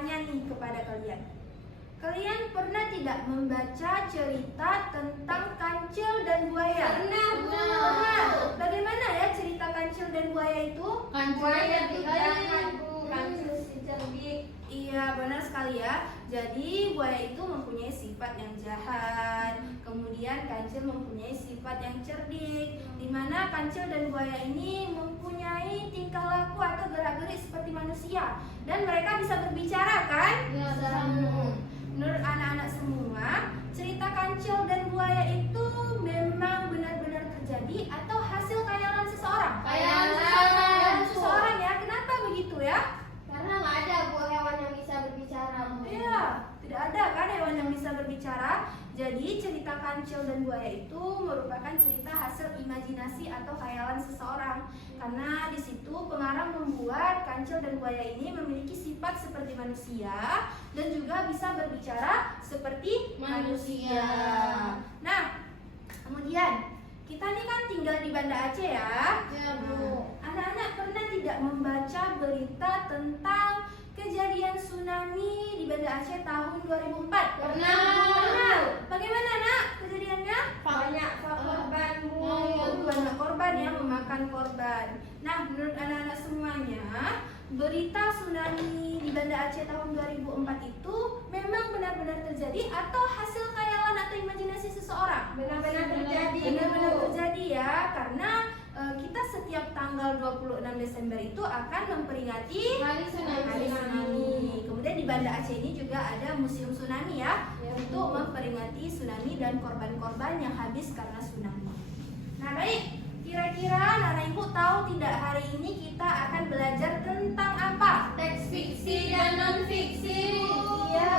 bertanya nih kepada kalian. Kalian pernah tidak membaca cerita tentang kancil dan buaya? Pernah. Bagaimana ya cerita kancil dan buaya itu? Buaya itu jahat, Bu. Kancil si cerdik. Iya, benar sekali ya. Jadi buaya itu mempunyai sifat yang jahat, kemudian kancil mempunyai sifat yang cerdik. Di mana kancil dan buaya ini mempunyai tingkah laku atau gerak-gerik seperti manusia, dan mereka bisa berbicara kan? Ya, Menurut anak-anak semua, cerita kancil dan buaya itu memang benar-benar terjadi atau hasil khayalan seseorang? Khayalan seseorang ya. Kenapa begitu ya? Karena nggak ada Bu hewan yang bisa berbicara, Bu. Iya, tidak ada kan hewan yang bisa berbicara. Jadi cerita kancil dan buaya itu merupakan cerita hasil imajinasi atau khayalan seseorang. Karena di situ pengarang membuat kancil dan buaya ini memiliki sifat seperti manusia dan juga bisa berbicara seperti manusia. Nah, kemudian kita ini kan tinggal di Banda Aceh ya. Ya, Bu. Anak-anak pernah tidak membaca berita tentang kejadian tsunami di Banda Aceh tahun 2004? Pernah. Bagaimana nak kejadiannya? Banyak korban, Bu. Banyak korban ya, memakan korban. Nah, menurut anak-anak semuanya, berita tsunami di Banda Aceh tahun 2004 itu memang benar-benar terjadi atau hasil khayalan atau imajinasi seseorang? Benar-benar terjadi. Benar-benar terjadi ya, karena kita setiap tanggal 26 Desember itu akan memperingati Hari tsunami. Kemudian di Banda Aceh ini juga ada museum tsunami ya, untuk memperingati tsunami dan korban-korban yang habis karena tsunami. Nah baik, kira-kira anak ibu tahu tidak hari ini kita akan belajar tentang apa? Teks fiksi dan non fiksi. Iya,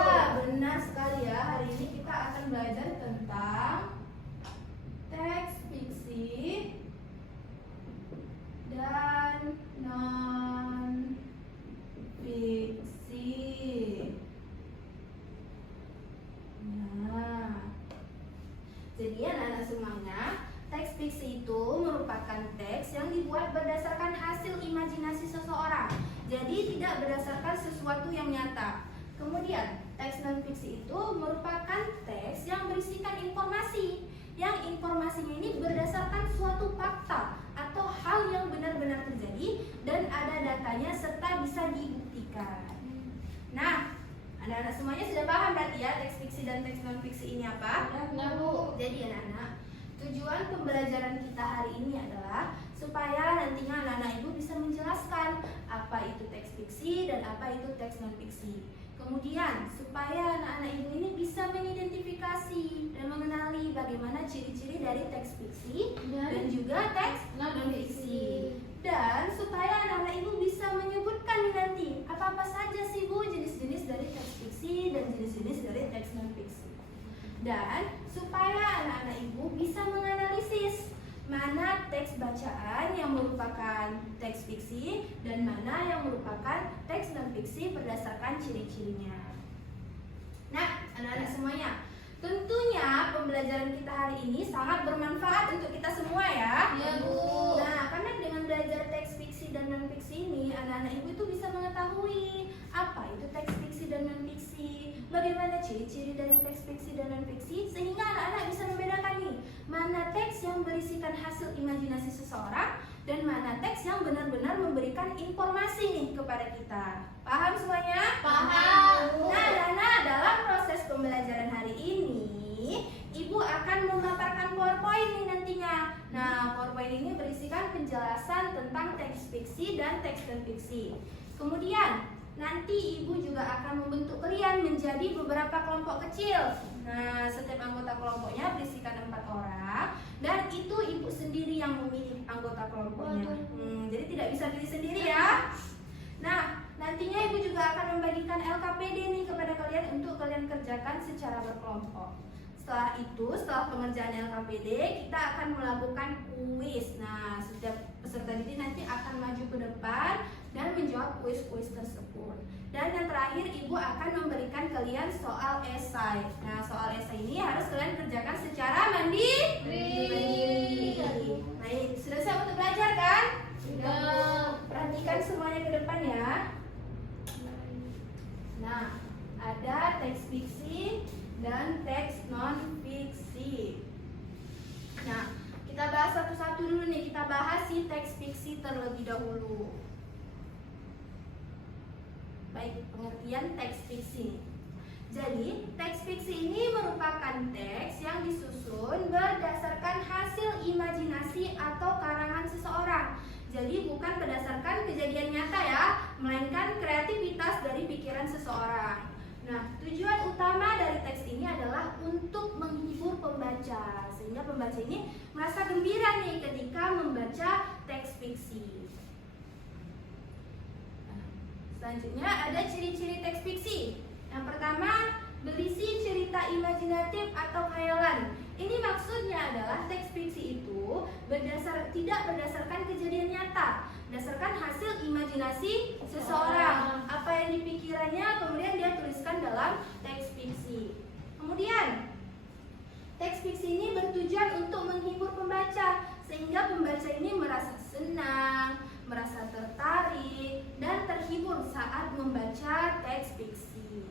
benar sekali ya. Hari ini kita akan belajar tentang teks fiksi dan non fiksi. Nah, jadi anak-anak semuanya, teks fiksi itu merupakan teks yang dibuat berdasarkan hasil imajinasi seseorang. Jadi tidak berdasarkan sesuatu yang nyata. Kemudian, teks non fiksi itu merupakan teks yang berisikan informasi. Yang informasinya ini berdasarkan suatu fakta atau hal yang benar-benar terjadi dan ada datanya serta bisa dibuktikan. Nah, anak-anak semuanya sudah paham berarti ya teks fiksi dan teks non fiksi ini apa? Ya, Bu. Jadi anak-anak, tujuan pembelajaran kita hari ini adalah supaya nantinya anak-anak ibu bisa menjelaskan apa itu teks fiksi dan apa itu teks non fiksi. Kemudian supaya anak-anak ibu ini bisa mengidentifikasi dan mengenali bagaimana ciri-ciri dari teks fiksi dan juga teks non fiksi. Dan supaya anak-anak ibu bisa menyebutkan nanti apa-apa saja sih Bu jenis-jenis dari teks fiksi dan jenis-jenis dari teks non fiksi. Dan supaya anak-anak ibu bisa menganalisis mana teks bacaan yang merupakan teks fiksi dan mana yang merupakan teks non fiksi berdasarkan ciri-cirinya. Nah, anak-anak semuanya, tentunya pembelajaran kita hari ini sangat bermanfaat untuk kita semua ya. Ya, Bu. Nah, karena dengan belajar teks fiksi dan non fiksi ini, anak-anak ibu itu bisa mengetahui apa itu teks fiksi dan non fiksi, bagaimana ciri-ciri dari teks fiksi dan non fiksi, sehingga anak-anak bisa membedakan nih mana teks yang berisikan hasil imajinasi seseorang dan mana teks yang benar-benar memberikan informasi nih kepada kita. Paham semuanya? Paham. Nah, anak-anak, dalam proses pembelajaran hari ini, Ibu akan memaparkan PowerPoint nih nantinya. Nah, PowerPoint ini berisikan penjelasan tentang teks fiksi dan teks non fiksi. Kemudian, nanti Ibu juga akan membentuk kalian menjadi beberapa kelompok kecil. Nah, setiap anggota kelompoknya berisikan 4 orang dan itu Ibu sendiri yang memilih anggota kelompoknya. Jadi tidak bisa pilih sendiri ya. Nah, nantinya Ibu juga akan membagikan LKPD nih kepada kalian untuk kalian kerjakan secara berkelompok. Setelah itu, setelah pengerjaan LKPD, kita akan melakukan kuis. Nah, setiap peserta didik nanti akan maju ke depan dan menjawab kuis-kuis tersebut. Dan yang terakhir, Ibu akan memberikan kalian soal esai. Nah, soal esai ini harus kalian kerjakan secara mandiri. Baik, sudah siap untuk belajar kan? Sudah. Perhatikan semuanya ke depan ya. Nah, dahulu. Baik, pengertian teks fiksi. Jadi, teks fiksi ini merupakan teks yang disusun berdasarkan hasil imajinasi atau karangan seseorang. Jadi, bukan berdasarkan kejadian nyata ya, melainkan kreativitas dari pikiran seseorang. Nah, tujuan utama dari teks ini adalah untuk menghibur pembaca, sehingga pembaca ini merasa gembira nih ketika membaca teks fiksi. Selanjutnya ada ciri-ciri teks fiksi. Yang pertama, berisi cerita imajinatif atau khayalan. Ini maksudnya adalah teks fiksi itu tidak berdasarkan kejadian nyata, berdasarkan hasil imajinasi seseorang. Apa yang dipikirannya kemudian dia tuliskan dalam teks fiksi. Kemudian, teks fiksi ini bertujuan untuk menghibur pembaca, sehingga pembaca ini merasa senang, merasa tertarik, dan terhibur saat membaca teks fiksi.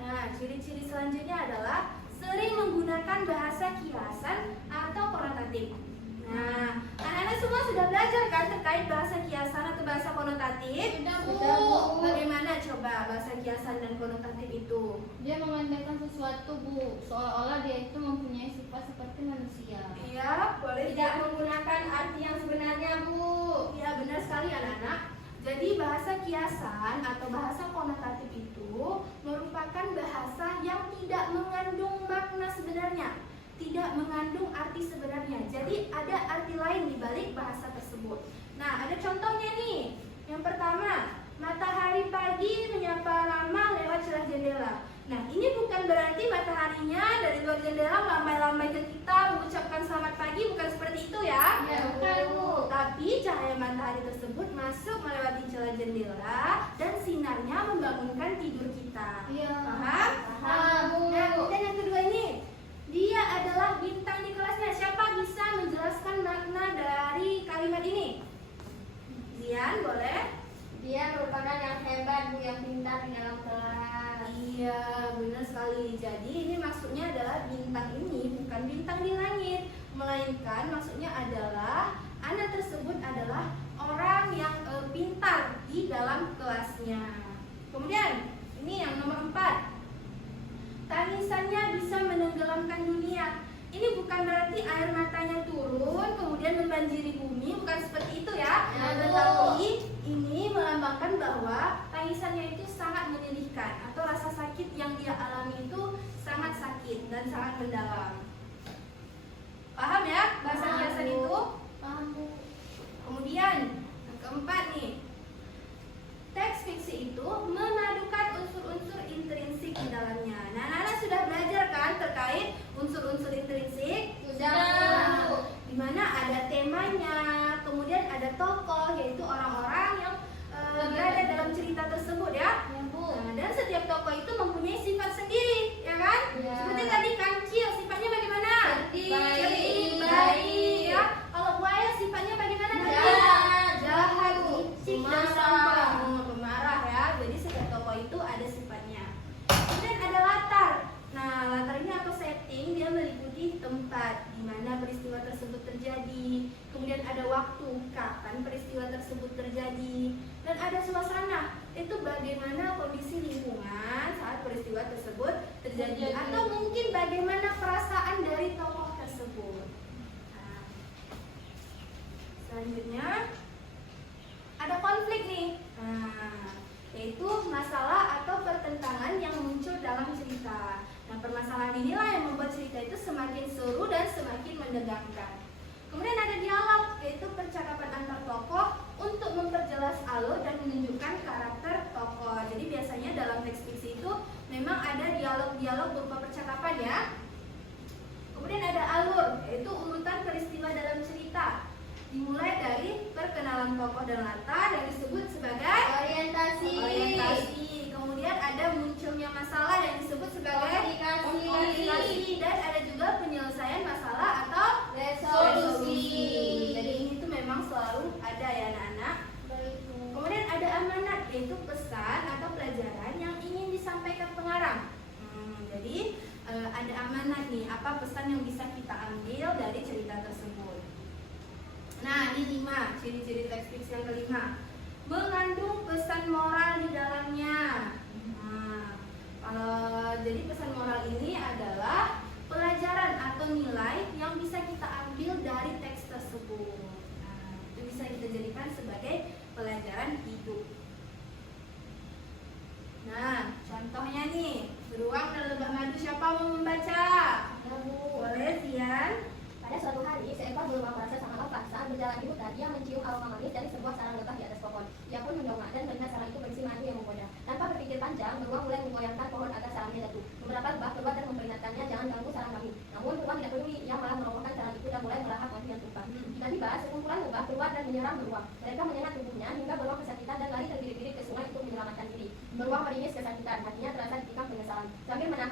Nah, ciri-ciri selanjutnya adalah sering menggunakan bahasa kiasan atau konotatif. Nah, anak-anak semua sudah belajar kan terkait bahasa kiasan atau bahasa konotatif? Sudah, Bu. Bagaimana coba bahasa kiasan dan konotatif itu? Dia mengandalkan sesuatu, Bu, seolah-olah dia itu mempunyai sifat seperti manusia. Iya, boleh Tidak menggunakan arti yang sebenarnya, Bu. Ya, benar sekali anak-anak. Jadi bahasa kiasan atau bahasa konotatif itu merupakan bahasa yang tidak mengandung makna sebenarnya, tidak mengandung arti sebenarnya. Jadi ada arti lain di balik bahasa tersebut. Nah, ada contohnya nih. Yang pertama, matahari pagi menyapa Rama lewat celah jendela. Nah, ini bukan berarti mataharinya dari luar jendela melambai-lambai ke kita mengucapkan selamat pagi, bukan seperti itu ya. Ya, bukan, Bu. Tapi cahaya matahari tersebut masuk melewati celah jendela dan sinarnya membangunkan tidur kita. Iya. Paham? Paham, Bu. Nah, kemudian yang kedua ini, dia adalah bintang di kelasnya. Siapa bisa menjelaskan makna dari kalimat ini? Zian, boleh? Dia merupakan yang hebat, Bu, yang pintar di dalam kelas. Iya, benar sekali. Jadi ini maksudnya adalah bintang ini bukan bintang di langit, melainkan maksudnya adalah anak tersebut adalah orang yang pintar di dalam kelasnya. Kemudian ini yang nomor 4. Tangisannya bisa menenggelamkan dunia. Ini bukan berarti air matanya turun kemudian membanjiri bumi, bukan seperti itu ya. Ya, Bu. Tetapi ini melambangkan bahwa tangisannya itu sangat menyedihkan atau rasa sakit yang dia alami itu sangat sakit dan sangat mendalam. Paham ya bahasa Paham, kiasan Bu. itu? Paham, Bu. Kemudian yang keempat nih, teks fiksi itu memadukan unsur-unsur intrinsik di dalamnya. Nah, anak-anak sudah belajar kan terkait unsur-unsur intrinsik? Sudah, Bu. Di mana ada temanya, kemudian ada tokoh, yaitu orang-orang yang berada dalam cerita tersebut ya. Ya, Bu. Nah, dan setiap tokoh itu mempunyai sifat sendiri, ya kan? Ya. Seperti tadi kancil, sifatnya bagaimana? Baik. Baik, ya. Kalau buaya sifatnya bagaimana? Jahat. Jahat, licik dan Pemarah. sombong. Pemarah ya. Jadi setiap tokoh itu ada sifatnya. Kemudian ada latar. Nah, latar ini atau setting dia meliputi tempat di mana peristiwa tersebut terjadi. Kemudian ada waktu kapan peristiwa tersebut terjadi, dan ada suasana, itu bagaimana kondisi lingkungan saat peristiwa tersebut terjadi, atau mungkin bagaimana perasaan dari tokoh tersebut. Nah, selanjutnya ada konflik nih. Nah, yaitu masalah atau pertentangan yang muncul dalam cerita. Nah, permasalahan inilah yang membuat cerita itu semakin seru dan semakin menegangkan. Kemudian ada dialog, yaitu percakapan antar tokoh untuk memperjelas alur dan menunjukkan karakter tokoh. Jadi biasanya dalam teks fiksi itu memang ada dialog-dialog berupa percakapan ya. Kemudian ada alur, yaitu urutan peristiwa dalam cerita. Dimulai dari perkenalan tokoh dan latar yang disebut sebagai orientasi. Kemudian ada munculnya masalah yang disebut sebagai komunikasi, dan ada juga penyelesaian masalah atau resolusi. Jadi ini tuh memang selalu ada ya anak-anak. Kemudian ada amanat, yaitu pesan atau pelajaran yang ingin disampaikan pengarang. Jadi ada amanat nih, apa pesan yang bisa kita ambil dari cerita tersebut. Nah, ini 5 ciri-ciri teks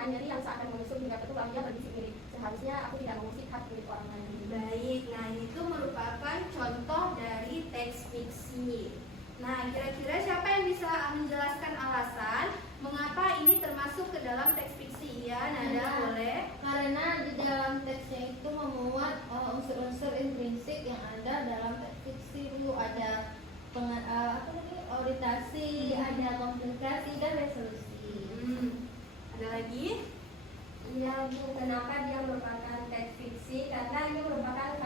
menahan nyeri yang seakan menusuk hingga ketulang dia berbisik mirip. Seharusnya aku tidak mengusik hak milik orang lain. Baik, nah ini tuh merupakan contoh dari teks fiksi. Nah, kira-kira siapa yang bisa menjelaskan alasan mengapa ini termasuk ke dalam teks fiksi? Ya, Nada, boleh? Karena di dalam teksnya itu memuat unsur-unsur intrinsik yang ada dalam teks fiksi. Bu, ada orientasi, ada komplikasi dan resolusi. Ada lagi? Iya Bu, kenapa dia merupakan teks fiksi? Karena ini merupakan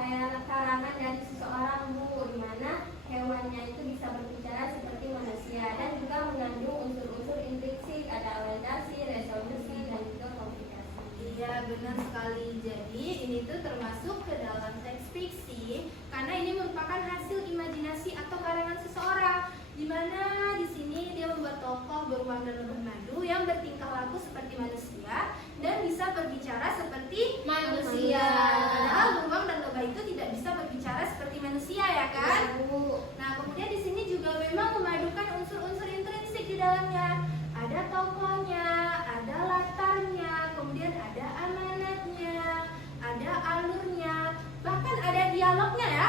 karangan dari seseorang Bu, di mana hewannya itu bisa berbicara seperti manusia dan juga mengandung unsur-unsur intrinsik, ada orientasi, resolusi, dan juga komplikasi. Iya, benar sekali. Jadi ini tuh termasuk ke dalam teks fiksi karena ini merupakan hasil imajinasi atau karangan seseorang, di mana di sini dia membuat tokoh beruang dan lebah madu yang bertingkah laku seperti manusia dan bisa berbicara seperti Manusia. Padahal beruang dan lebah itu tidak bisa berbicara seperti manusia, ya kan? Bu, Nah, kemudian di sini juga memang memadukan unsur-unsur intrinsik di dalamnya. Ada tokohnya, ada latarnya, kemudian ada amanatnya, ada alurnya, bahkan ada dialognya ya.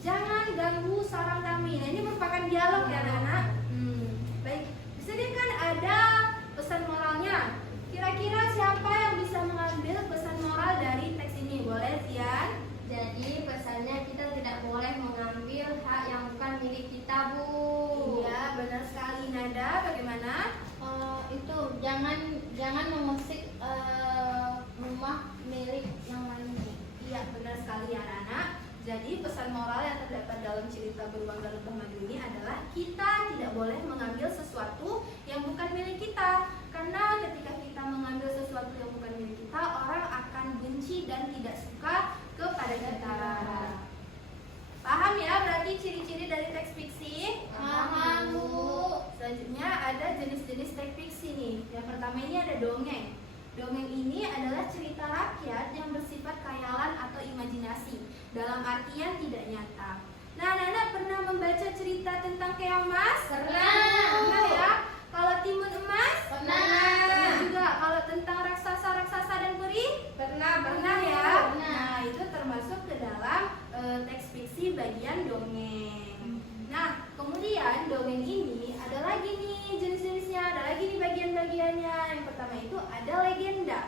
Jangan ganggu sarang kami. Nah, ini merupakan dialog ya, anak-anak. Baik, di sini kan ada pesan moralnya. Kira-kira siapa yang bisa mengambil pesan moral dari teks ini? Boleh, Tian? Jadi pesannya kita tidak boleh mengambil hak yang bukan milik kita Bu. Iya, benar sekali. Nada, bagaimana? itu jangan mengusik rumah milik yang lainnya. Iya, benar sekali anak-anak. Jadi pesan moral yang terdapat dalam cerita beruang dan lebah madu ini adalah kita tidak boleh mengambil sesuatu yang bukan milik kita. Karena ketika kita mengambil sesuatu yang bukan milik kita, orang akan benci dan tidak suka kepada kita. Paham ya berarti ciri-ciri dari teks fiksi? Paham, Bu. Selanjutnya ada jenis-jenis teks fiksi nih. Yang pertama ini ada dongeng. Dongeng ini adalah cerita rakyat yang bersifat khayalan atau imajinasi, dalam artian tidak nyata. Nah, Nana pernah membaca cerita tentang keong emas? Pernah ya? Kalau timun emas? Pernah juga. Kalau tentang raksasa-raksasa dan peri? Pernah ya? Nah, itu termasuk ke dalam teks fiksi bagian dongeng. Nah, kemudian dongeng ini ada lagi nih jenis-jenisnya, ada lagi nih bagian-bagiannya. Yang pertama itu ada legenda.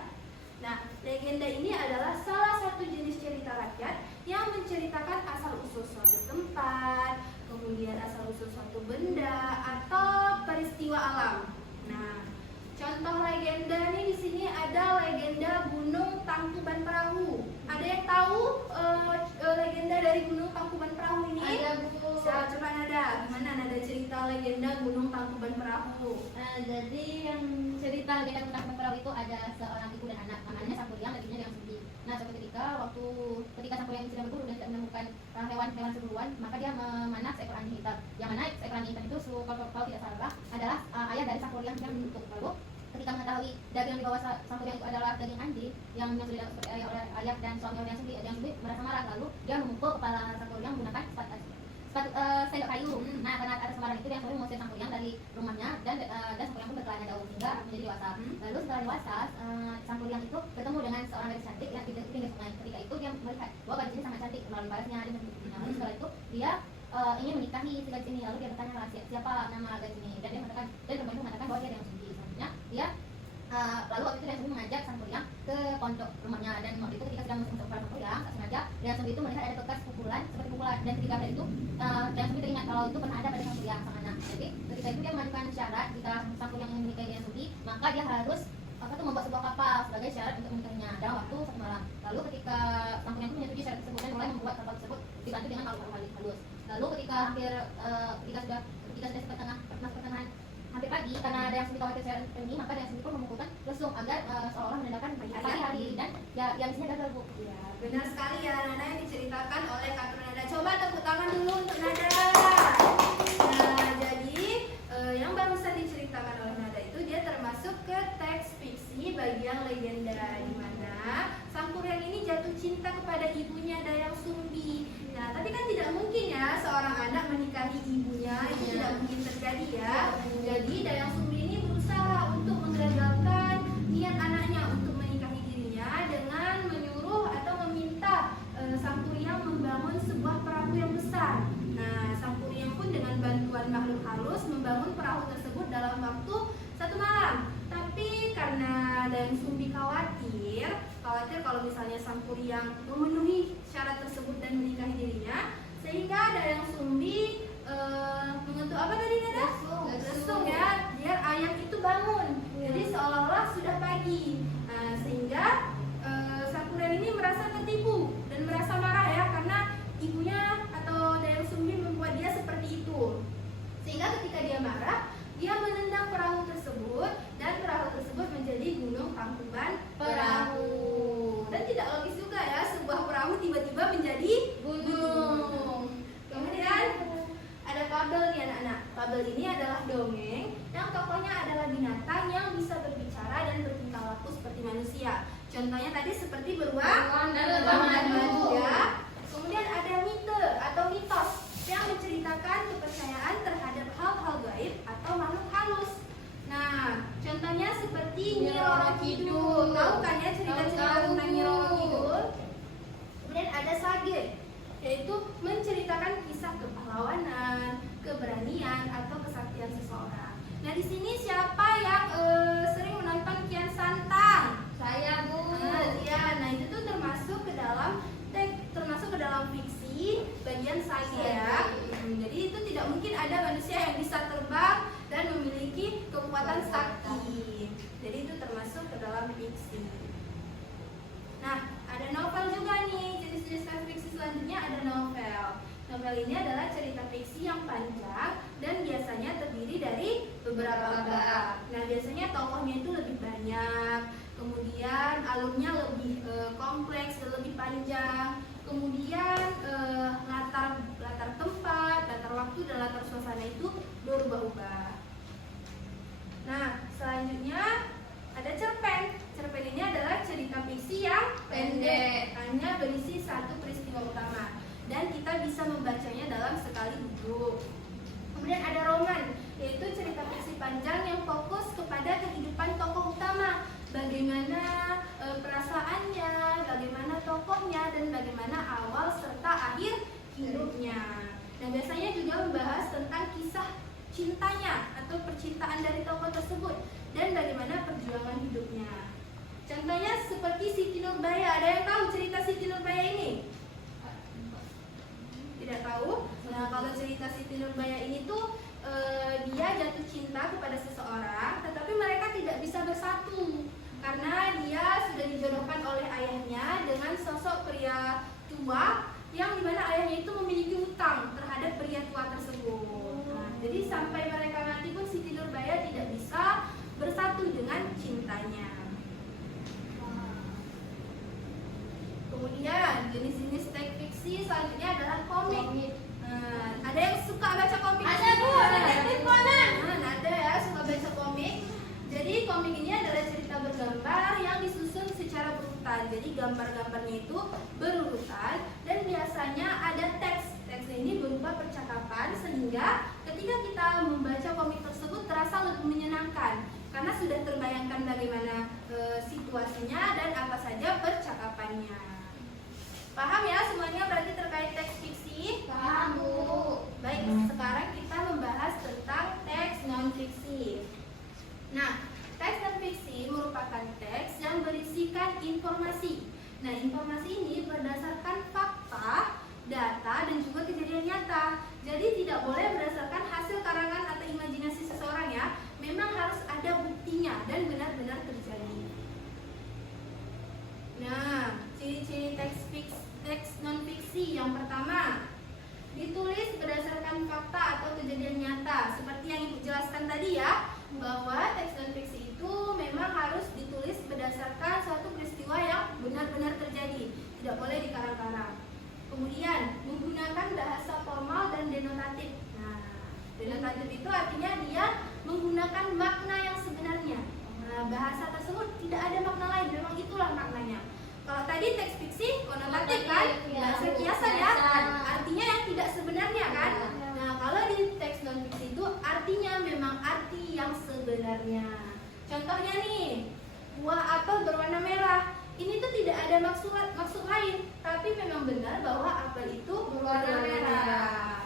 Nah, legenda ini adalah salah satu jenis cerita rakyat yang menceritakan asal-usul suatu tempat, kemudian asal-usul suatu benda atau peristiwa alam. Nah, contoh legenda nih di sini ada legenda Gunung Tangkuban Perahu. Ada yang tahu legenda dari Gunung Tangkuban Perahu ini? Ada, Bu. Coba Nada, gimana Nada cerita legenda Gunung Tangkuban Perahu? Jadi yang cerita legenda tentang Perahu itu ada seorang ibu dan anak, namanya Sampuriang, dagingnya yang sedih. Nah, suatu ketika Sampuriang sedang berburu dan tidak menemukan hewan-hewan seburuan, maka dia memanah seekor anjing hitam. Yang mana seekor anjing hitam itu, kalau tidak salah, adalah ayah dari Sampuriang yang mengutuk. Lalu ketika mengetahui daging yang dibawa Sampuriang itu adalah daging anjing yang sudah seperti ayah dan suami yang sedih merasa marah, lalu dia memukul kepala Sampuriang menggunakan sendok kayu. Nah, karena ada kemarahan itu dia selalu mengusir Sampuriang dari rumahnya dan Sampuriang pun berkelana jauh hingga menjadi dewasa. Lalu setelah dewasa, Sampuriang itu bertemu dengan seorang gadis cantik yang tinggal di sungai. Ketika itu dia melihat bahwa gadis ini sangat cantik melalui parasnya dan bentuknya. Lalu setelah itu dia ingin menikahi si gadis ini. Lalu dia bertanya siapa nama gadis ini, dan dia mengatakan, dan perempuan itu mengatakan bahwa dia ada yang sedih. Selanjutnya dia lalu waktu itu dia sendiri mengajak Sampuriang ke pondok rumahnya, dan waktu itu ketika sedang masuk kepala Sampuriang, tak sengaja dia sendiri itu melihat ada bekas pukulan seperti pukulan, dan ketika ada itu dia sendiri teringat kalau itu pernah ada pada Sampuriang sang anak. Jadi ketika itu dia mengajukan syarat jika Sampuriang ingin menikahi dia sendiri, maka dia harus membuat sebuah kapal sebagai syarat untuk menikahinya dalam waktu 1 malam. Lalu ketika Sampuriang itu menyetujui syarat tersebut dan mulai membuat kapal tersebut dibantu dengan alur-alur halus. Lalu ketika sudah pertengahan hampir pagi, karena ada yang sendiri khawatir syarat ini, maka ada yang sendiri pun memukulkan lesung agar seolah-olah menandakan pagi hari, dan ya di sini gagal, Bu. Ya, benar sekali ya Nada yang diceritakan oleh Kak Nada. Coba tepuk tangan dulu untuk Nada. Nah, jadi yang barusan diceritakan oleh Nada itu dia termasuk ke teks fiksi bagian legenda, di mana Sampuriang ini jatuh cinta kepada ibunya Dayang Sumbi. Nah, tapi kan tidak mungkin ya seorang anak menikahi ibunya, itu tidak mungkin terjadi ya. Jadi Dayang Sumbi ini berusaha untuk menggagalkan niat anaknya Sampurri yang memenuhi syarat tersebut dan menikahi dirinya, sehingga Dayang Sumbi mengetuk apa tadi Nada? Lesung ya, biar ayam itu bangun. Jadi seolah-olah sudah pagi. Nah, sehingga Sampurren ini merasa tertipu dan merasa marah ya, karena ibunya atau Dayang Sumbi membuat dia seperti itu. Sehingga ketika dia marah, dia menendang perahu tersebut dan perahu tersebut menjadi Gunung Tangkuban Perahu. Dan tidak logis juga ya, sebuah perahu tiba-tiba menjadi gunung. Kemudian ada fabel nih anak-anak. Fabel ini adalah dongeng yang tokohnya adalah binatang yang bisa berbicara dan bertingkah laku seperti manusia. Contohnya tadi seperti beruang dan baju ya. Kemudian ada mite atau mitos yang menceritakan kepercayaan terhadap hal-hal gaib atau makhluk halus. Nah, contohnya seperti Nyi Roro Kidul. Tahu kan ya cerita-cerita tentang Nyi Roro Kidul? Kemudian ada sage, yaitu menceritakan kisah kepahlawanan, keberanian atau kesaktian seseorang. Nah, di sini siapa yang sering menonton Kian Santang? Saya, Bu. Nah itu tuh termasuk ke dalam fiksi bagian sage ya. Jadi itu tidak mungkin ada manusia yang bisa terbang dan memiliki kekuatan sakti. Jadi itu termasuk ke dalam fiksi. Nah, ada novel juga nih. Jenis-jenis fiksi selanjutnya ada novel. Novel ini adalah cerita fiksi yang panjang dan biasanya terdiri dari beberapa bab. Nah, biasanya tokohnya itu lebih banyak, kemudian alurnya lebih kompleks dan lebih panjang. Kemudian latar tempat, latar waktu dan latar suasana itu berubah-ubah. Nah, selanjutnya ada cerpen. Cerpen ini adalah cerita fiksi yang pendek, hanya berisi satu peristiwa utama, dan kita bisa membacanya dalam sekali duduk. Kemudian ada roman, yaitu cerita fiksi panjang yang fokus kepada kehidupan tokoh utama, bagaimana perasaannya, bagaimana tokohnya, dan bagaimana awal serta akhir hidupnya. Nah, biasanya juga membahas tentang kisah cintanya atau percintaan dari tokoh tersebut dan bagaimana perjuangan hidupnya. Contohnya seperti Siti Nurbaya. Ada yang tahu cerita Siti Nurbaya ini? Tidak tahu? Nah, kalau cerita Siti Nurbaya ini tuh dia jatuh cinta kepada seseorang, tetapi mereka tidak bisa bersatu karena dia sudah dijodohkan oleh ayahnya dengan sosok pria tua yang dimana ayahnya itu memiliki hutang terhadap pria tua tersebut. Nah, jadi sampai mereka mati pun Siti Nurbaya tidak bisa bersatu dengan cintanya. Kemudian jenis-jenis teks fiksi selanjutnya adalah komik. Ada yang suka baca komik? Ada, Bu. Detektif Conan. Ada ya, suka baca komik. Jadi komik ini adalah cerita bergambar yang disusun secara berurutan. Jadi gambar-gambarnya itu berurutan dan biasanya ada teks. Teks ini berupa percakapan sehingga ketika kita membaca komik tersebut terasa lebih menyenangkan karena sudah terbayangkan bagaimana situasinya dan apa saja percakapannya. Paham ya semuanya berarti terkait teks fiksi? Paham, Bu. Baik, sekarang kita membahas tentang teks non-fiksi. Nah, teks non-fiksi merupakan teks yang berisikan informasi. Nah, informasi ini berdasarkan fakta, data, dan juga kejadian nyata. Jadi tidak boleh berdasarkan hasil karangan atau imajinasi seseorang ya. Memang harus ada buktinya dan benar-benar terjadi. Nah, ciri-ciri teks non-fiksi yang pertama, ditulis berdasarkan fakta atau kejadian nyata. Seperti yang Ibu jelaskan tadi ya, bahwa teks non-fiksi itu memang harus ditulis berdasarkan suatu peristiwa yang benar-benar terjadi, tidak boleh dikarang-karang. Kemudian menggunakan bahasa formal dan denotatif. Nah, denotatif itu artinya dia menggunakan makna yang sebenarnya. Nah, bahasa tersebut tidak ada makna lain, memang itulah maknanya. Kalau tadi teks fiksi konotatif kan, bahasa kiasan ya, artinya yang tidak sebenarnya kan. Nah, kalau di teks non fiksi itu artinya memang arti yang sebenarnya. Contohnya nih, buah apel berwarna merah. Ini tuh tidak ada maksud lain, tapi memang benar bahwa apel itu berwarna merah.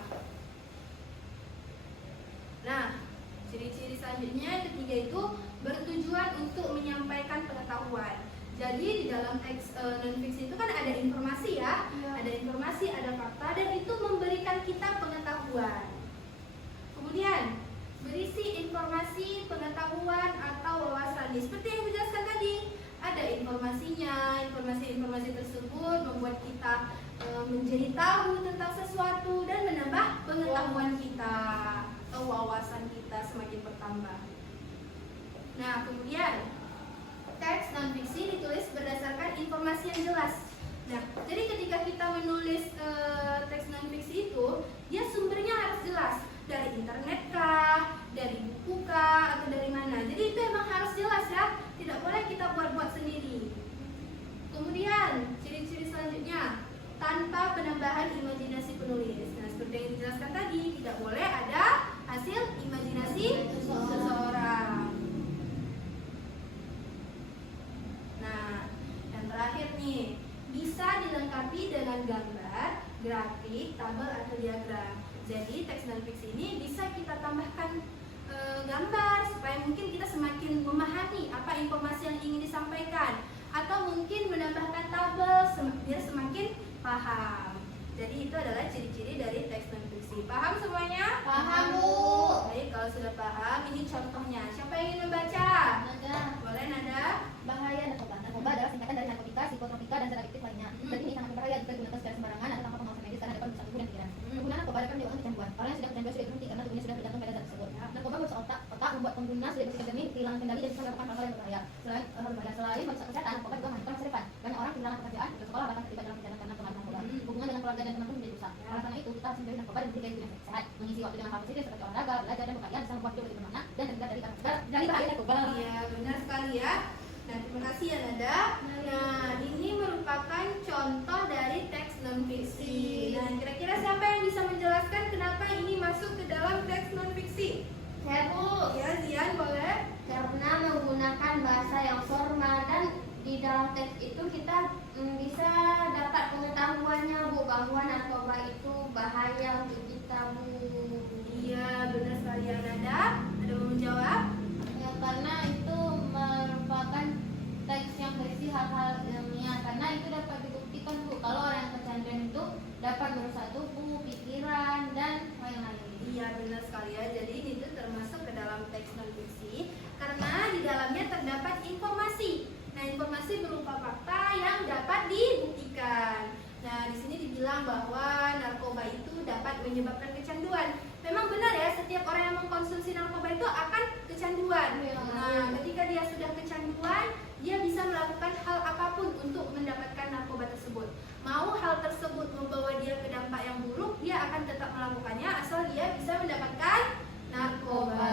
Nah, ciri-ciri selanjutnya yang ketiga itu bertujuan untuk menyampaikan pengetahuan. Jadi di dalam teks non-fiksi itu kan ada informasi ya, ada informasi, ada fakta, dan itu memberikan kita pengetahuan. Kemudian berisi informasi, pengetahuan atau wawasan. Seperti yang dijelaskan tadi, ada informasinya. Informasi-informasi tersebut membuat kita menjadi tahu tentang sesuatu dan menambah pengetahuan kita atau wawasan kita semakin bertambah. Nah, kemudian teks non-fiksi ditulis berdasarkan informasi yang jelas. Nah, jadi ketika kita menulis teks non-fiksi itu, dia sumbernya harus jelas. Dari internet kah, dari buku kah, atau dari mana. Jadi itu emang harus jelas ya. Tidak boleh kita buat-buat sendiri. Kemudian ciri-ciri selanjutnya, tanpa penambahan imajinasi penulis. Nah, seperti yang dijelaskan tadi, tidak boleh ada hasil imajinasi seseorang. Nah, yang terakhir nih, bisa dilengkapi dengan gambar, grafik, tabel atau diagram. Jadi teks non-fiksi ini bisa kita tambahkan gambar supaya mungkin kita semakin memahami apa informasi yang ingin disampaikan, atau mungkin menambahkan tabel biar semakin paham. Jadi itu adalah ciri-ciri dari teks non-fiksi. Paham semuanya? Paham, Bu. Baik, kalau sudah paham, ini contohnya. Siapa yang ingin membaca? Nada. Boleh, Nada? Bahaya narkoba. Narkoba adalah singkatan dari narkotika, psikotropika, dan zat adiktif lainnya. Zat ini sangat berbahaya jika digunakan secara sembarangan atau tanpa pengawasan medis karena dapat merusak tubuh dan pikiran. Penggunaan narkoba dapat menyebabkan kecanduan. Orang yang sedang kecanduan sudah berhenti karena tubuhnya sudah bergantung pada zat tersebut. Narkoba merusak otak membuat pengguna sulit berpikir jernih, kehilangan kendali, dan bisa melakukan hal-hal yang berbahaya. Selain merusak kesehatan, narkoba juga menghancurkan masa depan. Banyak orang kehilangan pekerjaan, putus sekolah, bahkan terlibat dalam kejahatan karena pengaruh narkoba. Hubungan dengan keluarga dan teman pun menjadi rusak. Oleh karena itu, kita harus menjauhi narkoba dan menjadi gaya hidup yang sehat. Mengisi waktu dengan hal positif seperti olahraga, belajar, dan berkarya bisa membuat hidup lebih bermakna dan terhindar dari bahaya narkoba. Iya, benar sekali ya. Nah, terima kasih ya, Nada. Nah, ini merupakan contoh dari teks non-fiksi. Nah, kira-kira siapa yang bisa menjelaskan kenapa ini masuk ke dalam teks non-fiksi? Saya, Bu. Ya, Zian, boleh? Karena menggunakan bahasa yang formal dan di dalam teks itu kita bisa dapat pengetahuannya, Bu, bahwa narkoba itu bahaya untuk kita, Bu. Iya, benar sekali ya, Nada. Ada mau menjawab? Ya, karena itu merupakan teks yang berisi hal-hal ilmiah. Karena itu dapat dibuktikan, Bu, kalau orang yang kecanduan itu dapat merusak tubuh, pikiran, dan lain-lain. Iya, benar sekali ya. Jadi ini tuh termasuk ke dalam teks non-fiksi karena di dalamnya terdapat informasi. Nah, informasi berupa fakta yang dapat dibuktikan. Nah, di sini dibilang bahwa narkoba itu dapat menyebabkan kecanduan. Memang benar ya, setiap orang yang mengkonsumsi narkoba itu akan kecanduan. Nah, ketika dia sudah kecanduan, dia bisa melakukan hal apapun untuk mendapatkan narkoba tersebut. Mau hal tersebut membawa dia ke dampak yang buruk, dia akan tetap melakukannya asal dia bisa mendapatkan narkoba.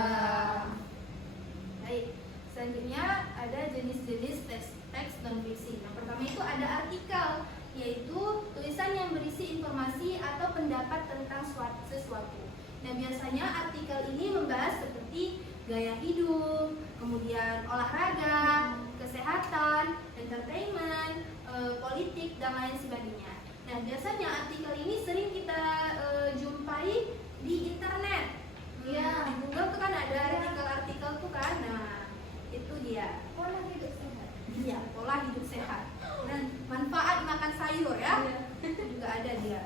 Baik, selanjutnya ada jenis-jenis teks non-fiksi. Yang pertama itu ada artikel, yaitu tulisan yang berisi informasi atau pendapat tentang sesuatu. Nah, biasanya artikel ini membahas seperti gaya hidup, kemudian olahraga, kesehatan, entertainment, politik, dan lain sebagainya. Nah, biasanya artikel ini sering kita jumpai di internet. Ya, di Google tuh kan ada artikel-artikel tuh kan. Nah, itu dia. Pola hidup sehat. Iya, pola hidup sehat. Dan manfaat makan sayur ya. Itu juga ada dia.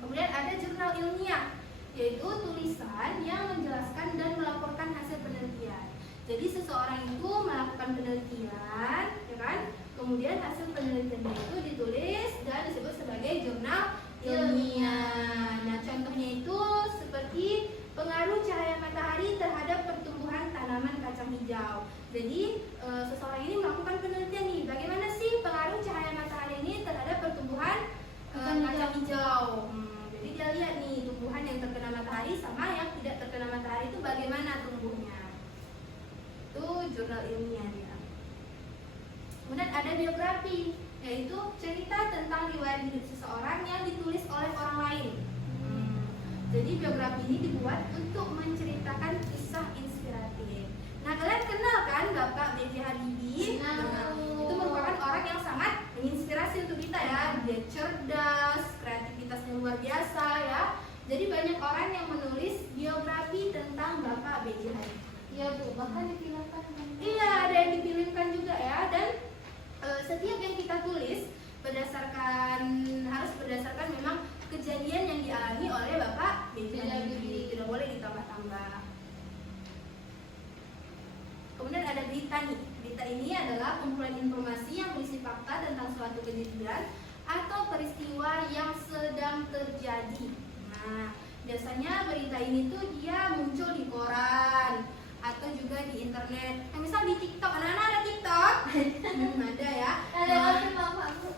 Kemudian ada jurnal ilmiah, yaitu tulisan yang menjelaskan dan melaporkan hasil penelitian. Jadi seseorang itu melakukan penelitian, ya kan? Kemudian hasil penelitiannya itu ditulis dan disebut sebagai jurnal ilmiah. Nah, contohnya itu seperti pengaruh cahaya matahari terhadap pertumbuhan tanaman kacang hijau. Jadi seseorang ini melakukan penelitian nih, bagaimana sih pengaruh cahaya matahari ini terhadap pertumbuhan kacang hijau. Jadi dia lihat nih tumbuhan yang terkena matahari sama yang tidak terkena matahari itu bagaimana tumbuhnya. Itu jurnal ilmiah dia. Kemudian ada biografi, yaitu cerita tentang riwayat hidup seseorang yang ditulis oleh orang lain. Jadi biografi ini dibuat untuk menceritakan kisah inspiratif. Nah, kalian kenal kan Bapak B.J. Habibie? Nah, itu merupakan orang yang sangat menginspirasi untuk kita ya. Dia cerdas, kreativitasnya luar biasa ya. Jadi banyak orang yang menulis biografi tentang Bapak B.J. Habibie. Iya, Bu, bahkan difilmkan. Iya, ada yang difilmkan juga ya. Dan setiap yang kita tulis harus berdasarkan memang kejadian yang dialami oleh Bapak Benjamin. Tidak boleh ditambah-tambah. Kemudian ada berita nih. Berita ini adalah kumpulan informasi yang berisi fakta tentang suatu kejadian atau peristiwa yang sedang terjadi. Nah, biasanya berita ini tuh dia muncul di koran atau juga di internet. Misal di TikTok, anak-anak ada TikTok? Ada ya.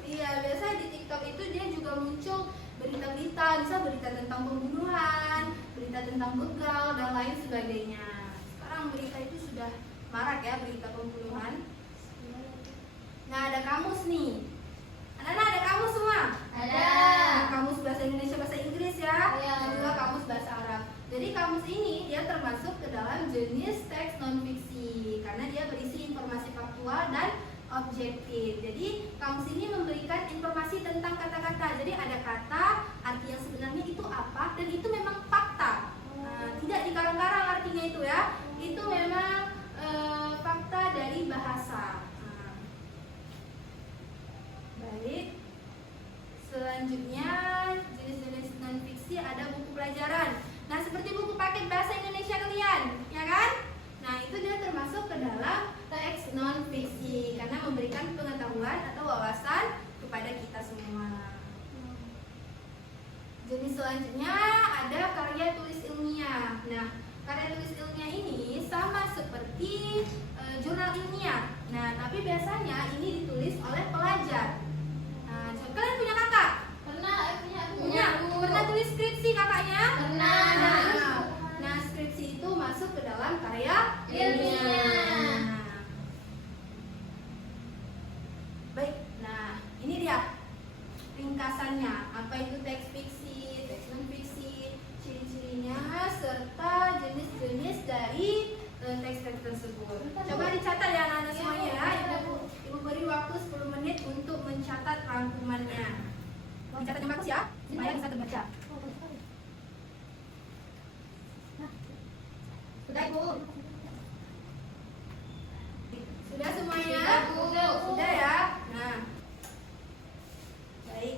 Iya, biasanya di TikTok itu dia juga muncul berita-berita, misal berita tentang pembunuhan, berita tentang begal dan lain sebagainya. Sekarang berita itu sudah marak ya, berita pembunuhan. Nah, ada kamus nih. Anak-anak ada kamus semua? Ada. Nah, kamus bahasa Indonesia, bahasa Inggris ya. Iya. Dan juga kamus bahasa Arab. Jadi kamus ini dia termasuk ke dalam jenis teks non-fiksi karena dia berisi informasi faktual dan objektif. Jadi kamus ini memberikan informasi tentang kata-kata. Jadi ada kata, arti yang sebenarnya itu apa, dan itu memang fakta. Tidak dikarang-karang artinya itu ya. Itu memang fakta dari bahasa. Baik. Selanjutnya jenis-jenis non-fiksi ada buku pelajaran. Nah, seperti buku paket bahasa Indonesia kalian, ya kan? Nah, itu dia termasuk ke dalam teks non-fiksi karena memberikan pengetahuan atau wawasan kepada kita semua. Jenis selanjutnya ada karya tulis ilmiah. Nah, karya tulis ilmiah ini sama seperti jurnal ilmiah. Nah, tapi biasanya ini ditulis oleh pelajar. Nah, kalian punya kakak? Punya. Pernah tulis skripsi kakaknya? Pernah. Nah, skripsi itu masuk ke dalam karya Ilmiah. Baik, nah ini dia ringkasannya. Apa itu teks fiksi, teks non-fiksi, ciri-cirinya, serta jenis-jenis dari teks-teks tersebut. Coba dicatat ya anak-anak semuanya ya. Ibu beri waktu 10 menit untuk mencatat rangkumannya. Dicatat yang bagus ya, supaya bisa terbaca. Sudah, Ibu. Sudah semuanya? Sudah, Bu. Sudah ya? Nah. Baik.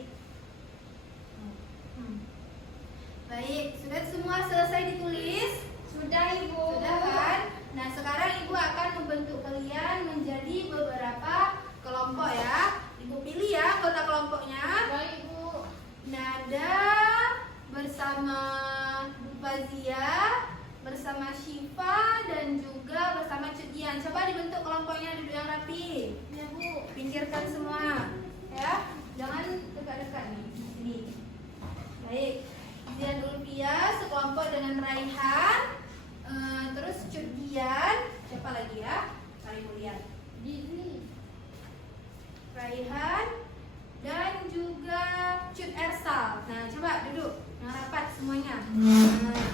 Baik, sudah semua selesai ditulis? Sudah, Ibu. Sudah kan? Nah, sekarang Ibu akan membentuk kalian menjadi beberapa kelompok ya. Ibu pilih ya anggota kelompoknya. Baik, Bu. Nada bersama Bu Fazia, bersama Syifa, dan juga bersama Cudian. Coba dibentuk kelompoknya, duduk yang rapi. Ya, Bu. Pinggirkan semua, ya. Jangan dekat-dekat nih, di sini. Baik. Dian Ulfia sekelompok dengan Raihan, terus Cudian. Siapa lagi ya? Kali lihat. Di Raihan dan juga Cut Ersal. Nah, coba duduk yang rapat semuanya.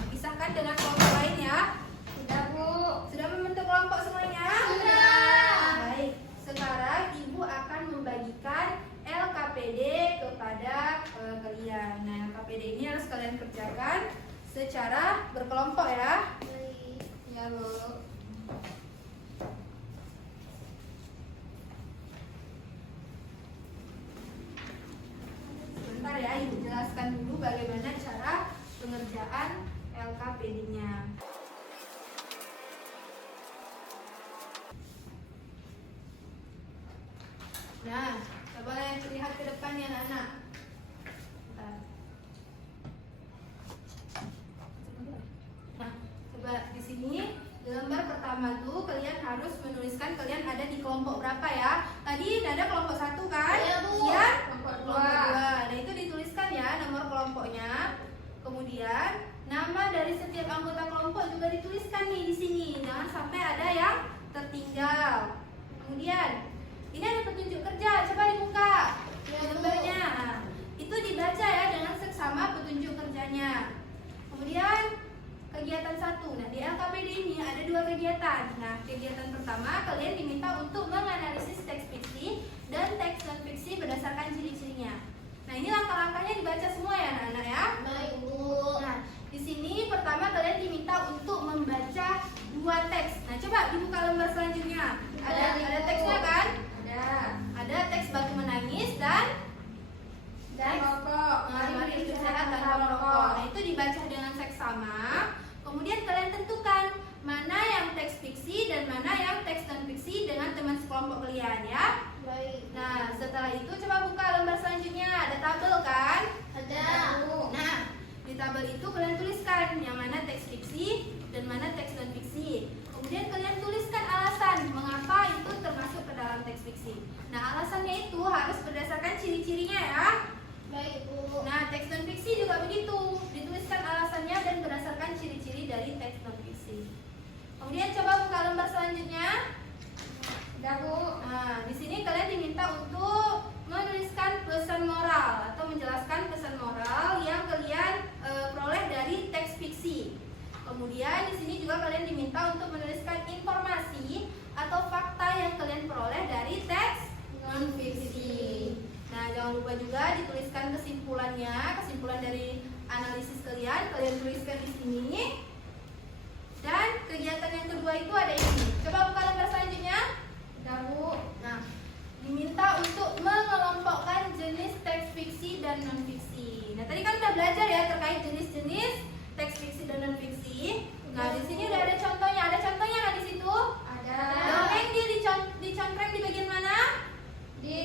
Pisahkan dengan kelompok lain ya. Sudah, Bu. Sudah membentuk kelompok semuanya? Sudah. Baik, sekarang Ibu akan membagikan LKPD kepada kalian. Nah, LKPD ini harus kalian kerjakan secara berkelompok ya. Baik. Ya, Bu. Sebentar ya, Ibu jelaskan dulu bagaimana cara pengerjaan LKPD-nya. Nah, coba yang lihat ke depan ya anak-anak. Nah, coba di sini di lembar pertama tuh kalian harus menuliskan kalian ada di kelompok berapa ya. Tadi ada kelompok 1 kan? Iya, Bu. Iya? Kelompok Kelompok 2. 2. Nah, itu dituliskan ya nomor kelompoknya. Kemudian nama dari setiap anggota kelompok juga dituliskan nih di sini. Jangan sampai ada yang tertinggal. Kemudian ini ada petunjuk kerja, coba dibuka lembarnya. Nah, itu dibaca ya dengan seksama petunjuk kerjanya. Kemudian kegiatan 1. Nah, di LKPD ini ada 2 kegiatan. Nah, kegiatan pertama kalian diminta untuk menganalisis tabel itu kalian tuliskan yang mana teks fiksi dan mana teks non fiksi. Kemudian kalian tuliskan alasan mengapa itu termasuk ke dalam teks fiksi. Nah, alasannya itu harus berdasarkan ciri-cirinya ya. Baik, Bu. Nah, teks non fiksi juga begitu, dituliskan alasannya dan berdasarkan ciri-ciri dari teks non fiksi. Kemudian coba buka lembar selanjutnya. Udah, Bu. Nah, di sini kalian diminta untuk menuliskan pesan moral atau menjelaskan pesan moral yang kalian peroleh dari teks fiksi. Kemudian di sini juga kalian diminta untuk menuliskan informasi atau fakta yang kalian peroleh dari teks non fiksi. Nah, jangan lupa juga dituliskan kesimpulannya, kesimpulan dari analisis kalian tuliskan di sini. Dan kegiatan yang kedua itu ada ini. Coba buka lembar selanjutnya. Udah, Bu. Nah, diminta untuk mengelompokkan jenis teks fiksi dan non fiksi. Nah, tadi kan udah belajar ya terkait jenis-jenis teks fiksi dan non fiksi. Nah, di sini udah ada contohnya. Ada contohnya nggak di situ? Ada. Dongeng dicontreng di bagian mana? Di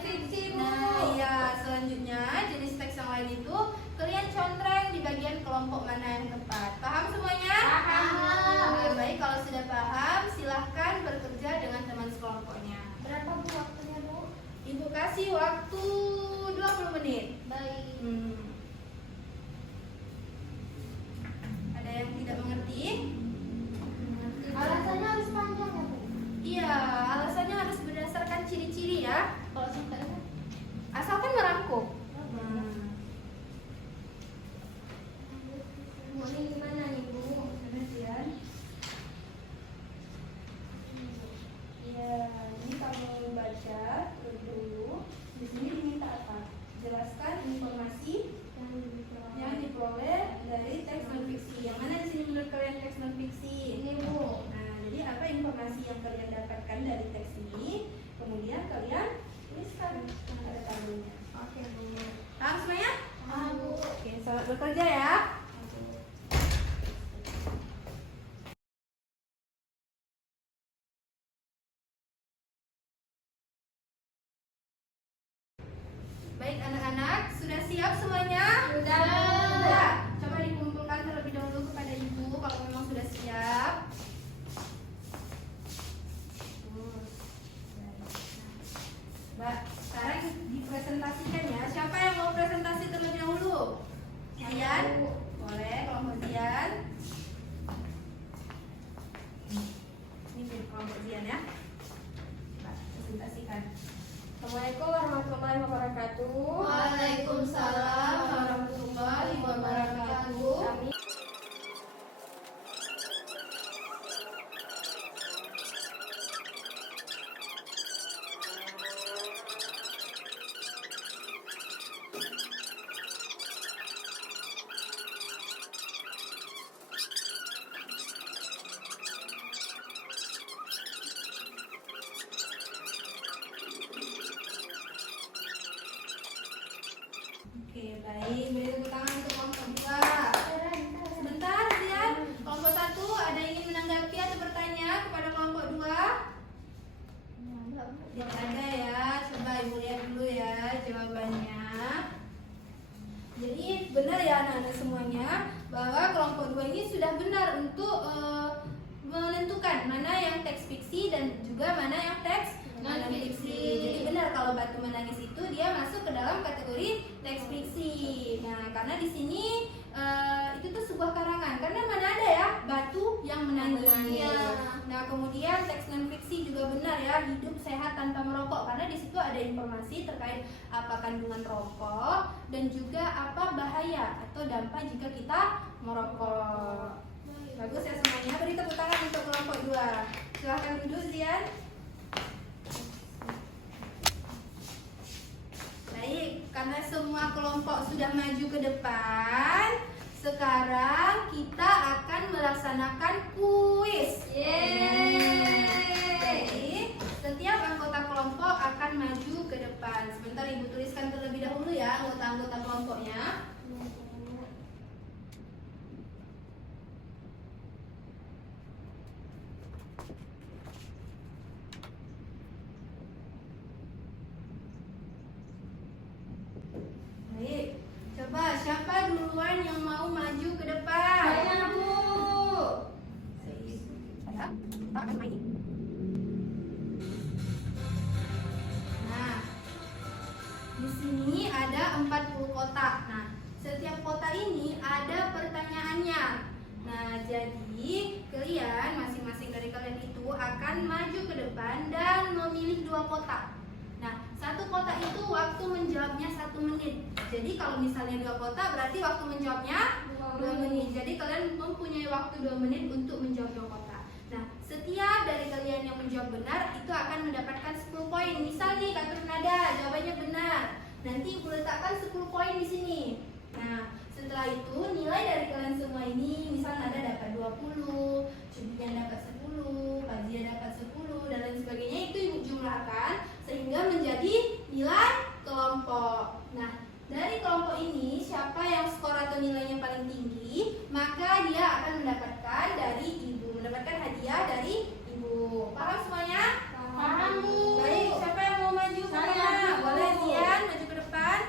fiksi, Bu. Nah, iya, selanjutnya jenis teks yang lain itu kalian contreng di bagian kelompok mana yang tepat. Paham semuanya? Paham. Oke, baik, kalau sudah paham, silahkan bekerja dengan teman sekelompoknya. Berapa, Bu, waktunya, Bu? Ibu kasih waktu 20 menit. Baik. Ada yang tidak mengerti? Alasannya harus panjang ya, Bu? Iya, alasannya harus berdasarkan ciri-ciri ya. Kalau sampai apa? Asalkan merangkum. Bu, ini gimana nih, Bu? Kemudian, ya, ini kamu baca dulu. Di sini diminta apa? Jelaskan informasi yang diperoleh dari teks non fiksi. Yang mana di sini menurut kalian teks non fiksi? Ini, Bu. Nah, jadi apa informasi yang kalian dapatkan dari teks ini? Kemudian kalian tuliskan ada tabelnya. Oke, Bu. Paham semuanya? Paham, Bu. Oke, selamat bekerja ya. Baik anak-anak, sudah siap semuanya? Sudah. Sudah. Coba dikumpulkan terlebih dahulu kepada ibu kalau memang sudah siap. Mbak, sekarang dipresentasikan ya. Siapa yang mau presentasi terlebih dahulu? Zian? Boleh, kelompok Zian. Ini jadi kelompok Zian ya. Mbak, presentasikan. Assalamualaikum warahmatullahi wabarakatuh. Waalaikumsalam warahmatullahi wabarakatuh. Kami Oke, baik. Beri tepuk tangan untuk kelompok 2. Sebentar, Zian. Kelompok 1 ada yang ingin menanggapi atau bertanya kepada kelompok 2? Tidak ada ya. Coba Ibu lihat dulu ya jawabannya. Jadi benar ya anak-anak semuanya bahwa kelompok 2 ini sudah benar untuk menentukan mana yang teks fiksi dan juga mana yang teks non fiksi. Jadi benar kalau Batu Menangis itu dia masuk ke dalam kategori teks fiksi. Nah, karena di sini itu tuh sebuah karangan. Karena mana ada ya batu yang menangis. Iya. Nah, kemudian teks non fiksi juga benar ya, hidup sehat tanpa merokok. Karena di situ ada informasi terkait apa kandungan rokok dan juga apa bahaya atau dampak jika kita merokok. Bagus ya semuanya. Beri tepuk tangan untuk kelompok 2. Silahkan duduk, Zian. Baik, karena semua kelompok sudah maju ke depan, sekarang kita akan melaksanakan kuis. Jadi, setiap anggota kelompok akan maju ke depan. Sebentar Ibu tuliskan terlebih dahulu ya anggota-anggota kelompoknya. Baik, coba siapa duluan yang mau Di sini ada 40 kotak. Nah, setiap kotak ini ada pertanyaannya. Nah, jadi kalian masing-masing dari kalian itu akan maju ke depan dan memilih 2 kotak. Nah, 1 kotak itu waktu menjawabnya 1 menit. Jadi kalau misalnya 2 kotak berarti waktu menjawabnya 2 menit. Jadi kalian mempunyai waktu 2 menit untuk menjawab 2 kotak. Nah, setiap dari kalian yang menjawab benar itu akan mendapatkan 10 poin. Misal nih Kak Nada jawabannya benar. Nanti Ibu letakkan 10 poin di sini. Nah, setelah itu nilai dari kalian semua ini, misal Nada dapat 20, Cubian dapat 10, Fazia dapat 10 dan lain sebagainya, itu Ibu jumlahkan sehingga menjadi nilai kelompok. Nah, dari kelompok ini siapa yang skor atau nilainya paling tinggi, maka dia akan mendapatkan dari Ibu, mendapatkan hadiah dari Ibu. Paham semuanya? Paham, Bu. Baik, siapa yang mau maju ke Saya, tengah? Bu. Boleh Zian maju ke depan.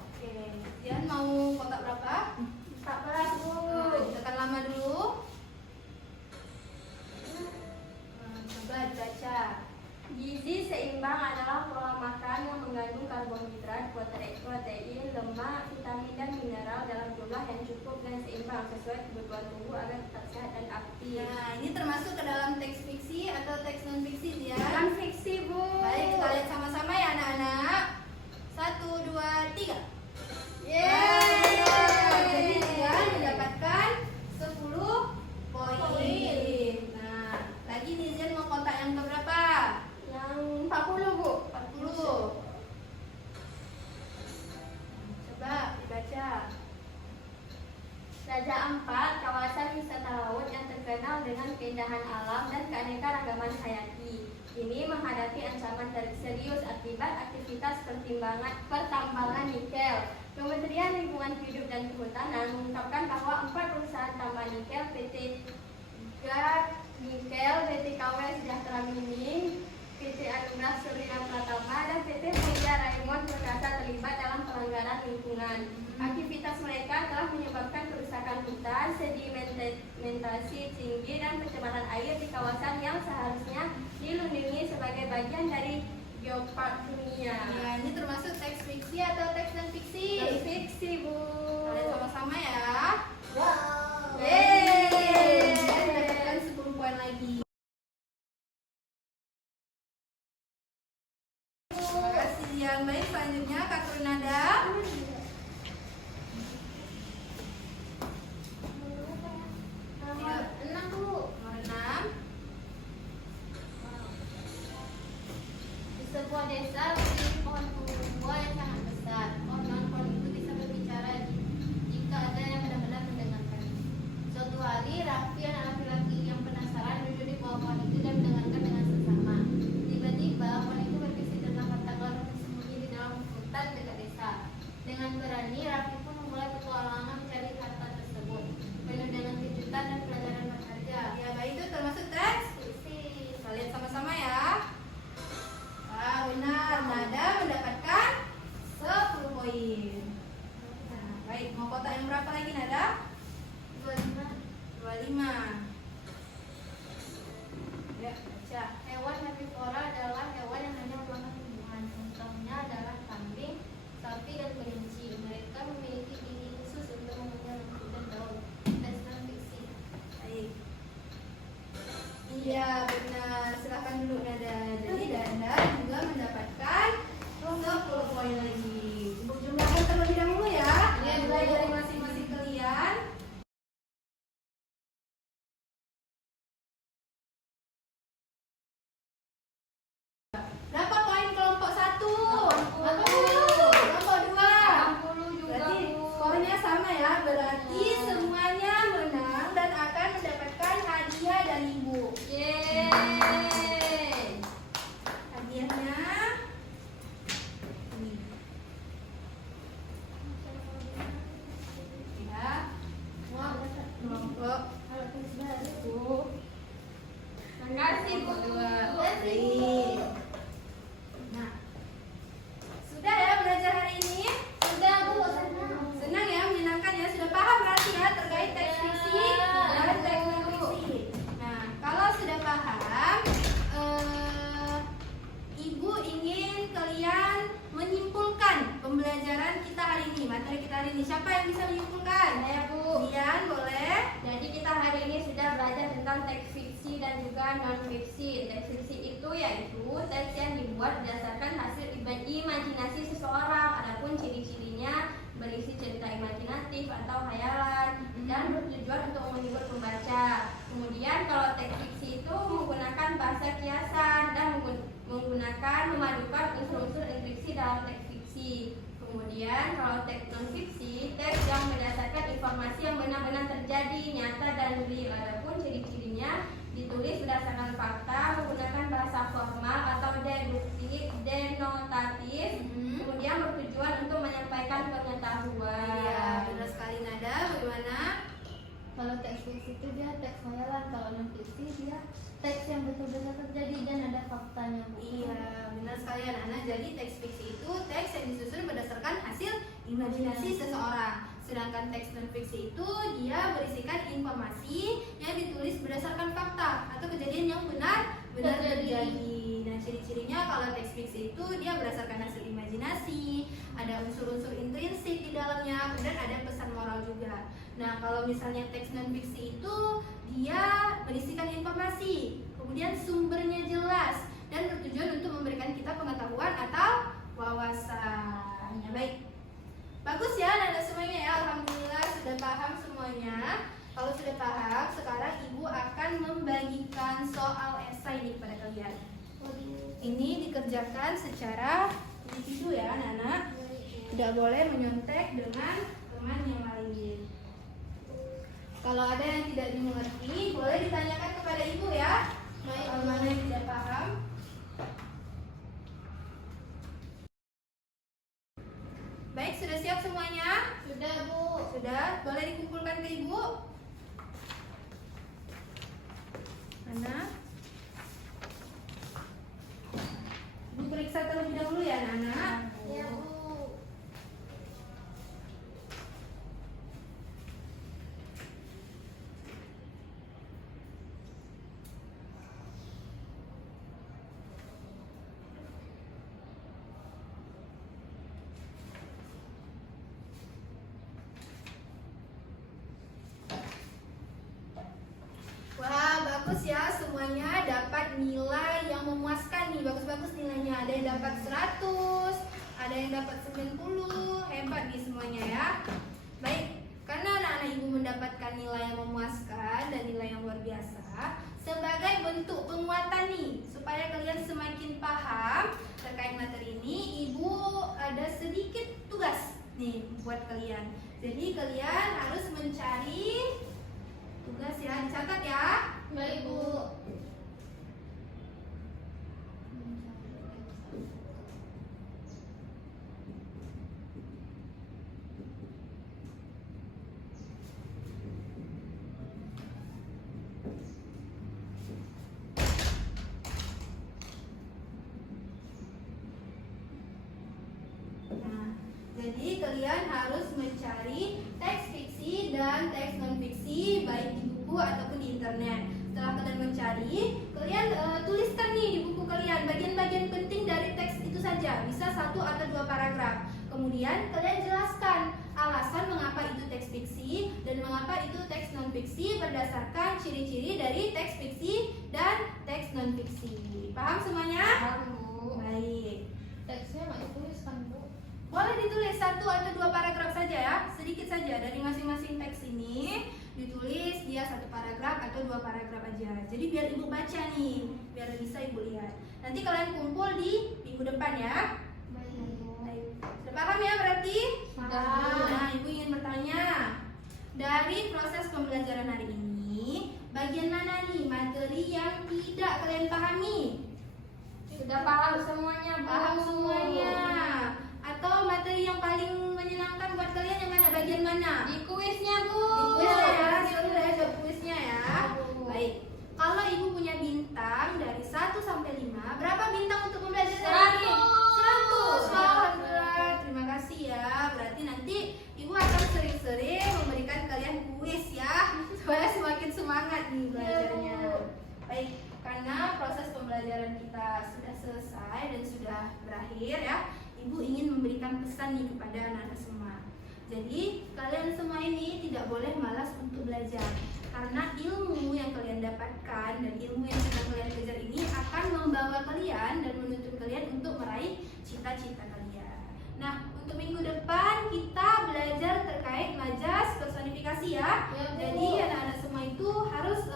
Oke, Zian mau kotak berapa? 14, Bu. Tekan lama dulu. Coba dibaca. Gizi seimbang adalah pola makan yang mengandung karbohidrat, protein, lemak, vitamin, dan mineral dalam jumlah yang cukup dan seimbang sesuai kebutuhan tubuh agar tetap sehat dan aktif. Nah, ini termasuk ke dalam teks fiksi atau teks non fiksi Zian? Bukan fiksi, Bu. Baik, kita lihat sama-sama ya anak-anak. 1, 2, 3. Yeay. Jadi Zian mendapatkan 10 poin. Nah, lagi nih Zian mau kontak yang keberapa? Yang 40, Bu. 40. Coba dibaca. Raja Ampat, kawasan wisata laut yang terkenal dengan keindahan alam dan keanekaragaman hayati. Ini menghadapi ancaman serius akibat aktivitas pertambangan nikel. Kementerian Lingkungan Hidup dan Kehutanan mengungkapkan bahwa 4 perusahaan tambang nikel PT GAT Nikel, PT KW Sejahtera Mining, PT Anugrah Surya Pratama, dan PT Mulia Raymond Perkasa terlibat dalam pelanggaran lingkungan. Aktivitas mereka telah menyebabkan kerusakan hutan, sedimentasi tinggi, dan pencemaran air di kawasan yang seharusnya dilindungi sebagai bagian dari geopark dunia. Ya, ini termasuk teks fiksi atau teks non fiksi? Non fiksi, Bu. Kalian sama-sama ya. Wow. Yeay, mendapatkan 10 poin lagi. Terima kasih Zian. Baik, selanjutnya Kak Nada. Nomor 6, Bu. Nomor 6. Di sebuah desa berdiri pohon tua yang sangat besar. Pohon itu bisa berbicara jika ada yang benar-benar mendengarkan. Suatu hari, Raffi, anak laki-laki yang penasaran, duduk di bawah pohon itu dan mendengarkan dengan seksama. Tiba-tiba, pohon itu berbisik tentang harta karun yang tersembunyi di dalam hutan dekat desa. Dengan berani, Raffi pun memulai petualangan mencari harta tersebut, penuh dengan kejutan dan pelajaran berharga. Ya, baik, itu termasuk teks fiksi. Kita lihat sama-sama ya. Ah, benar. Nada mendapatkan 10 poin. Nah, baik, mau kotak yang berapa lagi Nada? 25. 25. Ya, baca. Hewan herbivora adalah hewan yang hanya memakan tumbuhan. Contohnya adalah kambing, sapi, dan kelinci. Mereka memiliki gigi khusus untuk mengenyam rumput dan daun. Teks non fiksi. Baik. Iya, benar. Silahkan duduk Nada. Jadi Nada juga mendapatkan 10 poin lagi. Ibu jumlahkan terlebih dahulu ya. Iya, Mulai Bu. dari masing-masing kalian. Berapa poin kelompok 1? 80. Kelompok 2. 60 juga, Berarti Bu. skornya sama ya. Berarti semuanya menang dan akan mendapatkan hadiah dari Ibu. Yeay. memberikan teks fiksi dan juga non fiksi. Teks fiksi itu yaitu teks yang dibuat berdasarkan hasil imajinasi seseorang. Adapun ciri-cirinya berisi cerita imajinatif atau hayalan dan bertujuan untuk menghibur pembaca. Kemudian kalau teks fiksi itu menggunakan bahasa kiasan dan memadukan unsur-unsur intriksi dalam teks fiksi. Kemudian kalau teks non fiksi, teks yang berdasarkan informasi yang benar-benar terjadi, nyata dan real. Adapun ciri-cirinya ditulis berdasarkan fakta, menggunakan bahasa formal atau deduktif, denotatif, kemudian bertujuan untuk menyampaikan pengetahuan. Iya, benar sekali Nada. Bagaimana? Kalau teks fiksi itu dia teks hayalan, kalau non fiksi dia teks yang betul-betul terjadi dan ada faktanya, Bu. Iya, benar sekali anak-anak. Jadi teks fiksi itu teks yang disusun berdasarkan hasil imajinasi seseorang. Sedangkan teks non fiksi itu dia berisikan informasi yang ditulis berdasarkan fakta atau kejadian yang benar terjadi. Nah, ciri-cirinya kalau teks fiksi itu dia berdasarkan hasil imajinasi, ada unsur-unsur intrinsik di dalamnya, kemudian ada pesan moral juga. Nah, kalau misalnya teks non fiksi itu dia berisikan informasi, kemudian sumbernya jelas dan bertujuan untuk memberikan kita pengetahuan atau wawasan. Ya, baik. Bagus ya anak-anak semuanya ya. Alhamdulillah sudah paham semuanya. Kalau sudah paham, sekarang Ibu akan membagikan soal esai nih kepada kalian. Ini dikerjakan secara individu ya anak-anak. Tidak boleh menyontek dengan teman yang lain. Kalau ada yang tidak dimengerti, boleh ditanyakan kepada Ibu ya. Kalau mana yang tidak paham. Baik, sudah siap semuanya? Sudah, Bu. Sudah, boleh dikumpulkan ke Ibu. Mana? Ibu periksa terlebih dahulu ya anak-anak. Ya, Bu. Wah, bagus ya, semuanya dapat nilai yang memuaskan nih. Bagus-bagus nilainya. Ada yang dapat 100, ada yang dapat 90. Hebat nih semuanya ya. Baik, karena anak-anak Ibu mendapatkan nilai yang memuaskan dan nilai yang luar biasa, sebagai bentuk penguatan nih, supaya kalian semakin paham terkait materi ini, Ibu ada sedikit tugas nih buat kalian. Jadi kalian harus mencari tugas ya, dicatat ya. Baik, Bu. Nah, jadi kalian harus mencari teks fiksi dan teks non fiksi baik di buku ataupun di internet. Setelah kalian mencari, kalian tuliskan nih di buku kalian bagian-bagian penting dari teks itu saja. Bisa 1 atau 2 paragraf. Kemudian kalian jelaskan alasan mengapa itu teks fiksi dan mengapa itu teks non fiksi berdasarkan ciri-ciri dari teks fiksi dan teks non fiksi. Paham semuanya? Paham, Bu. Baik. Teksnya nggak dituliskan, Bu. Boleh ditulis 1 atau 2 paragraf saja ya, sedikit saja dari masing-masing teks ini ditulis dia 1 paragraf atau 2 paragraf aja. Jadi biar Ibu baca nih, biar bisa Ibu lihat. Nanti kalian kumpul di minggu depan ya. Baik, Bu. Baik. Sudah paham ya berarti? Paham. Nah, Ibu ingin bertanya, dari proses pembelajaran hari ini, bagian mana nih materi yang tidak kalian pahami? Sudah paham semuanya, Bu. Paham semuanya. Atau materi yang paling menyenangkan buat kalian yang mana? Bagian mana? Di kuisnya, Bu. Di kuisnya ya, sudah ada kuisnya ya. Bu. Baik. Kalau Ibu punya bintang dari 1 sampai 5, berapa bintang untuk mempelajari 100. 100. Alhamdulillah. Terima kasih ya. Berarti nanti Ibu akan sering-sering memberikan kalian kuis ya, supaya semakin semangat nih belajarnya. Baik, karena proses pembelajaran kita sudah selesai dan sudah berakhir ya, Ibu ingin memberikan pesan nih kepada anak-anak semua. Jadi kalian semua ini tidak boleh malas untuk belajar. karena ilmu yang kalian dapatkan dan ilmu yang sedang kalian kejar ini akan membawa kalian dan menuntun kalian untuk meraih cita-cita kalian. Nah, untuk minggu depan kita belajar terkait majas personifikasi ya. Ya, Bu. Jadi anak-anak semua itu harus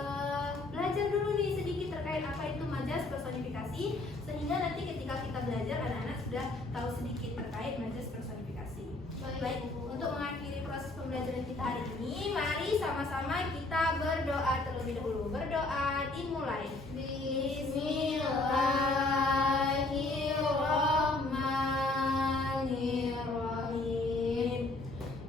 belajar dulu nih sedikit terkait apa itu majas personifikasi, sehingga nanti ketika kita belajar anak-anak sudah tahu sedikit terkait majas personifikasi. Baik, untuk mengakhiri proses pembelajaran kita hari ini, mari sama-sama kita berdoa terlebih dahulu. Berdoa dimulai. Bismillahirrahmanirrahim.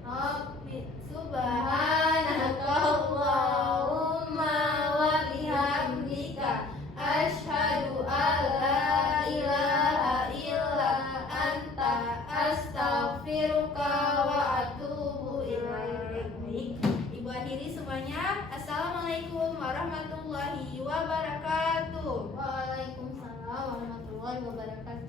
Rabbi subhanakallahumma wa bihamdika asyhadu an la ilaha illa anta astaghfiruka wa atubu ilaik. Baik, Ibu akhiri semuanya. Assalamualaikum warahmatullahi wabarakatuh. Waalaikumsalam warahmatullahi wabarakatuh.